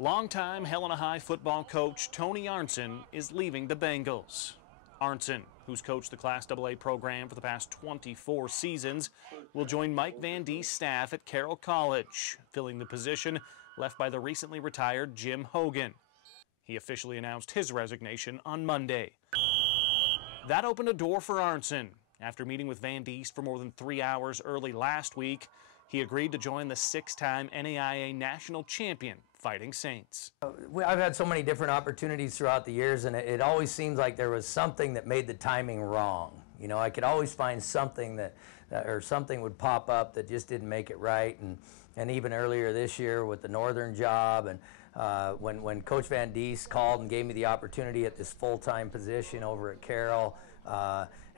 Longtime Helena High football coach Tony Arntson is leaving the Bengals. Arntson, who's coached the Class AA program for the past 24 seasons, will join Mike Van Dee's staff at Carroll College, filling the position left by the recently retired Jim Hogan. He officially announced his resignation on Monday. That opened a door for Arntson. After meeting with Van Dee for more than 3 hours early last week, he agreed to join the 6-time NAIA national champion Fighting Saints. I've had so many different opportunities throughout the years, and it always seems like there was something that made the timing wrong. You know, I could always find something or something would pop up that just didn't make it right. And even earlier this year with the Northern job, and when Coach Van Dee called and gave me the opportunity at this full-time position over at Carroll,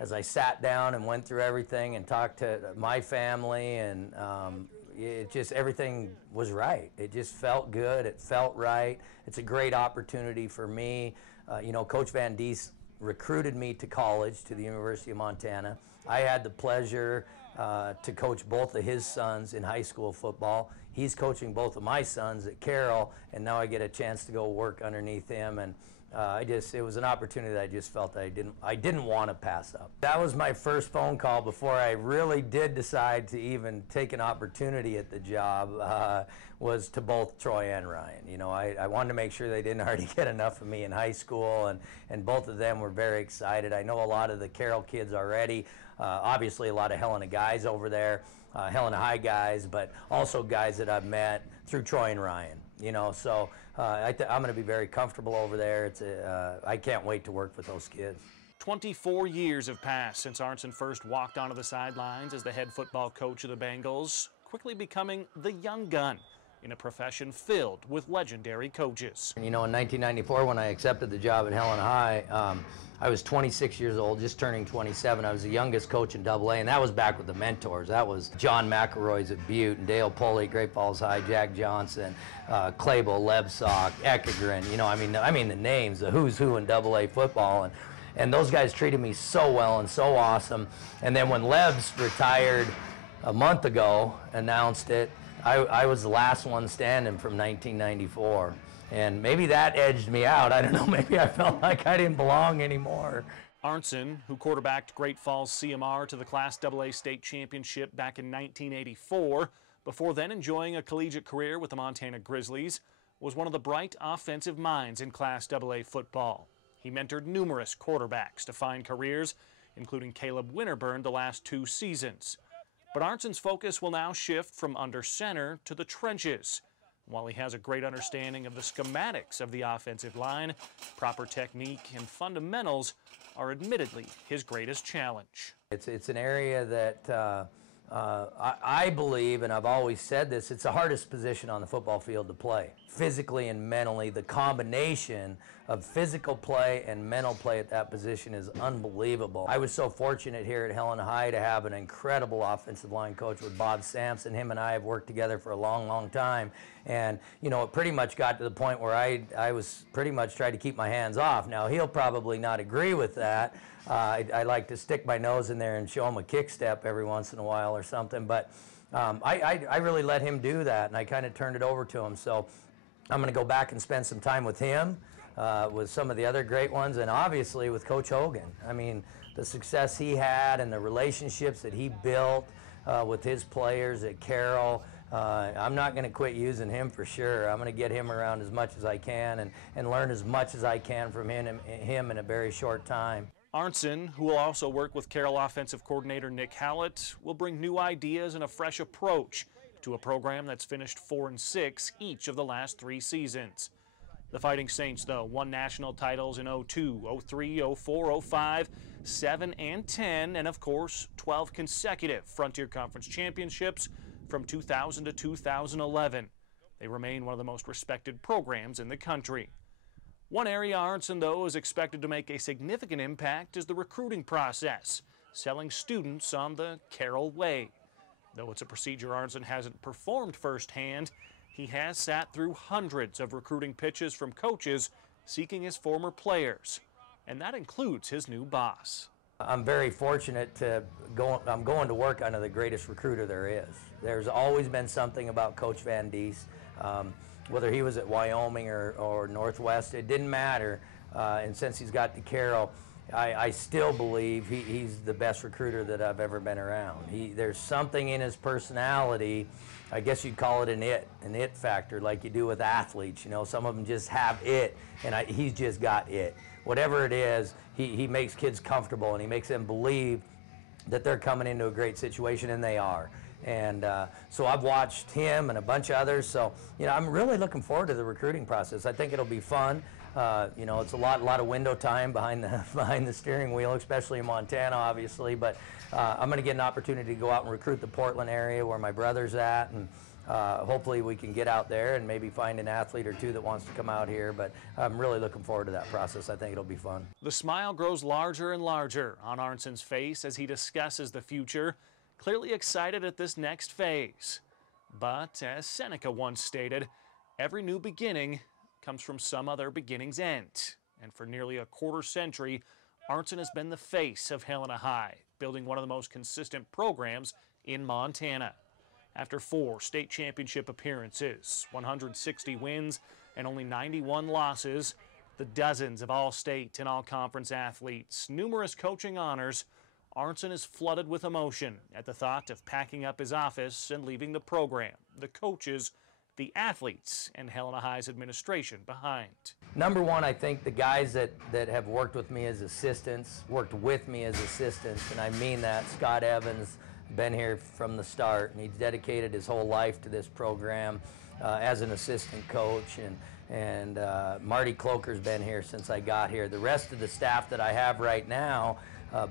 as I sat down and went through everything and talked to my family, and everything was right. It just felt good. It felt right. It's a great opportunity for me. You know, Coach Van Dee recruited me to college, to the University of Montana. I had the pleasure to coach both of his sons in high school football. He's coaching both of my sons at Carroll, and now I get a chance to go work underneath him. And it was an opportunity that I just felt that I didn't want to pass up. That was my first phone call before I really did decide to even take an opportunity at the job, was to both Troy and Ryan. You know, I wanted to make sure they didn't already get enough of me in high school, and both of them were very excited. I know a lot of the Carroll kids already, obviously a lot of Helena guys over there, Helena High guys, but also guys that I've met through Troy and Ryan. You know, so I'm going to be very comfortable over there. I can't wait to work with those kids. 24 years have passed since Arntson first walked onto the sidelines as the head football coach of the Bengals, quickly becoming the young gun in a profession filled with legendary coaches. You know, in 1994, when I accepted the job at Helena High, I was 26 years old, just turning 27. I was the youngest coach in AA, and that was back with the mentors. That was John McElroy's at Butte, and Dale Pulley, Great Falls High, Jack Johnson, Clabo, Lebsock, Ekegren. You know, I mean the names, the who's who in AA football, and those guys treated me so well and so awesome. And then when Lebs retired a month ago, announced it, I was the last one standing from 1994. And maybe that edged me out. I don't know, maybe I felt like I didn't belong anymore. Arntson, who quarterbacked Great Falls CMR to the Class AA state championship back in 1984, before then enjoying a collegiate career with the Montana Grizzlies, was one of the bright offensive minds in Class AA football. He mentored numerous quarterbacks to find careers, including Caleb Winterburn the last 2 seasons. But Arntson's focus will now shift from under center to the trenches. While he has a great understanding of the schematics of the offensive line, proper technique and fundamentals are admittedly his greatest challenge. It's an area that I believe, and I've always said this, it's the hardest position on the football field to play. Physically and mentally, the combination of physical play and mental play at that position is unbelievable. I was so fortunate here at Helena High to have an incredible offensive line coach with Bob Sampson. Him and I have worked together for a long, long time. And, you know, it pretty much got to the point where I was pretty much trying to keep my hands off. Now, he'll probably not agree with that. I like to stick my nose in there and show him a kick step every once in a while or something. But I really let him do that, and I kind of turned it over to him. So I'm going to go back and spend some time with him, with some of the other great ones, and obviously with Coach Hogan. I mean, the success he had and the relationships that he built with his players at Carroll, I'm not going to quit using him for sure. I'm going to get him around as much as I can and learn as much as I can from him in a very short time. Arntson, who will also work with Carroll offensive coordinator Nick Hallett, will bring new ideas and a fresh approach to a program that's finished 4-6 each of the last 3 seasons. The Fighting Saints, though, won national titles in 02, 03, 04, 05, 7, and 10, and of course 12 consecutive Frontier Conference championships from 2000 to 2011. They remain one of the most respected programs in the country. One area Arntson, though, is expected to make a significant impact is the recruiting process, selling students on the Carroll way. Though it's a procedure Arntson hasn't performed firsthand, he has sat through hundreds of recruiting pitches from coaches seeking his former players, and that includes his new boss. I'm very fortunate I'm going to work under the greatest recruiter there is. There's always been something about Coach Van Dee. whether he was at Wyoming or Northwest, it didn't matter. And since he's got to Carroll, I still believe he's the best recruiter that I've ever been around. There's something in his personality, I guess you'd call it an it factor, like you do with athletes. You know, some of them just have it, and he's just got it. Whatever it is, he makes kids comfortable, and he makes them believe that they're coming into a great situation, and they are. And so I've watched him and a bunch of others. So, you know, I'm really looking forward to the recruiting process. I think it'll be fun. You know, it's a lot of window time behind the steering wheel, especially in Montana, obviously. But I'm going to get an opportunity to go out and recruit the Portland area where my brother's at, and hopefully we can get out there and maybe find an athlete or two that wants to come out here. But I'm really looking forward to that process. I think it'll be fun. The smile grows larger and larger on Arntson's face as he discusses the future, clearly excited at this next phase. But as Seneca once stated, every new beginning comes from some other beginning's end. And for nearly a quarter century, Arntson has been the face of Helena High, building one of the most consistent programs in Montana. After 4 state championship appearances, 160 wins, and only 91 losses, the dozens of all-state and all-conference athletes, numerous coaching honors, Arntson is flooded with emotion at the thought of packing up his office and leaving the program, the coaches, the athletes, and Helena High's administration behind. Number one, I think the guys that have worked with me as assistants, and I mean that. Scott Evans, been here from the start, and he's dedicated his whole life to this program as an assistant coach, and Marty Cloker's been here since I got here. The rest of the staff that I have right now,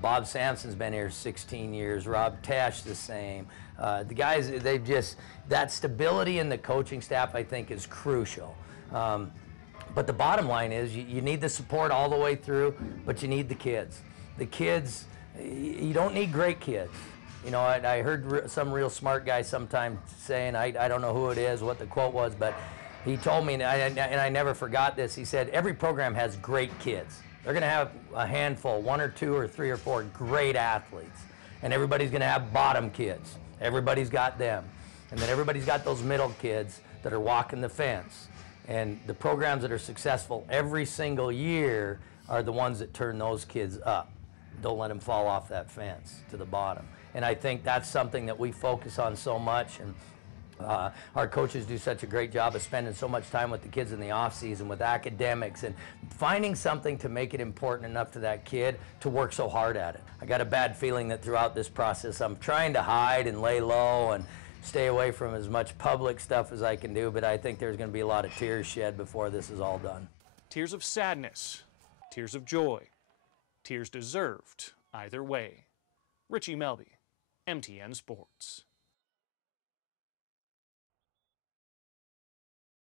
Bob Sampson's been here 16 years, Rob Tash the same. The guys, they've just, that stability in the coaching staff I think is crucial. But the bottom line is you need the support all the way through, but you need the kids. The kids, you don't need great kids. You know, I heard some real smart guy sometime saying, I don't know who it is, what the quote was, but he told me, and I never forgot this, he said, every program has great kids. They're going to have a handful, 1 or 2 or 3 or 4 great athletes. And everybody's going to have bottom kids. Everybody's got them. And then everybody's got those middle kids that are walking the fence. And the programs that are successful every single year are the ones that turn those kids up. Don't let them fall off that fence to the bottom. And I think that's something that we focus on so much. And our coaches do such a great job of spending so much time with the kids in the off season, with academics, and finding something to make it important enough to that kid to work so hard at it. I got a bad feeling that throughout this process I'm trying to hide and lay low and stay away from as much public stuff as I can do, but I think there's going to be a lot of tears shed before this is all done. Tears of sadness, tears of joy, tears deserved either way. Richie Melby, MTN Sports.